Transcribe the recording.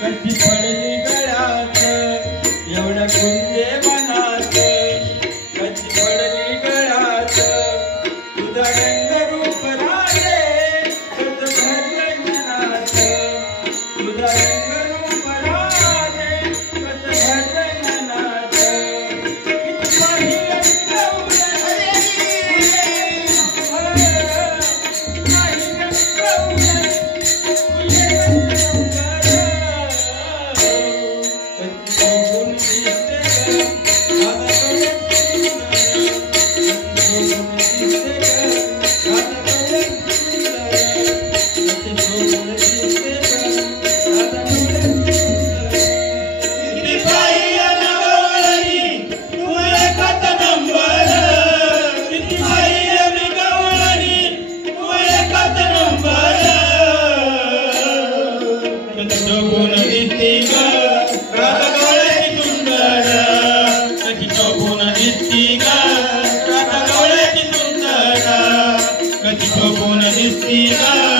कशी पडली गळ्यात एवढ्या कुंजे मनात, कशी पडली गळ्यात तुझा रंगरूप राजे कस भरले मनात, तुझा रंगरूप राजे कस भरले मनात. किती पाहिलं दिसती का